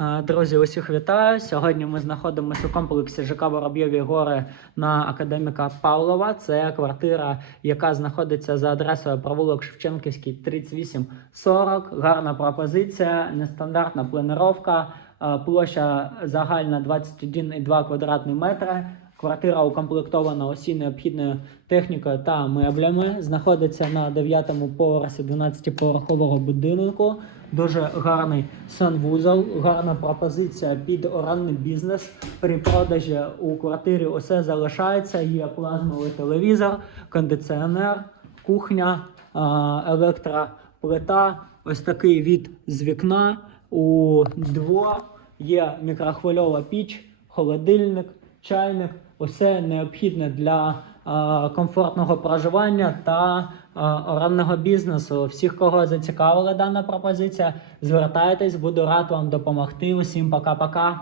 Е, Друзі, усіх вітаю. Сьогодні ми знаходимося у комплексі ЖК Воробйові Гори на академіка Павлова. Це квартира, яка знаходиться за адресою провулок Шевченківський 3840. Гарна пропозиція, нестандартна планировка, е, площа загальна 21,2 квадратні метри. Квартира укомплектована усі необхідною технікою та меблями. Знаходиться на 9-му поверсі 12-поверхового будинку. Дуже гарний санвузол, гарна пропозиція під оранний бізнес. При продажі у квартирі усе залишається. Є плазмовий телевізор, кондиціонер, кухня, електроплита. Ось такий від з вікна. У дво є мікрохвильова піч, холодильник, чайник. Усе необхідне для а, комфортного проживання та а, оранного бізнесу. Всіх, кого зацікавила дана пропозиція, звертайтесь, буду рад вам допомогти. Усім пока-пока.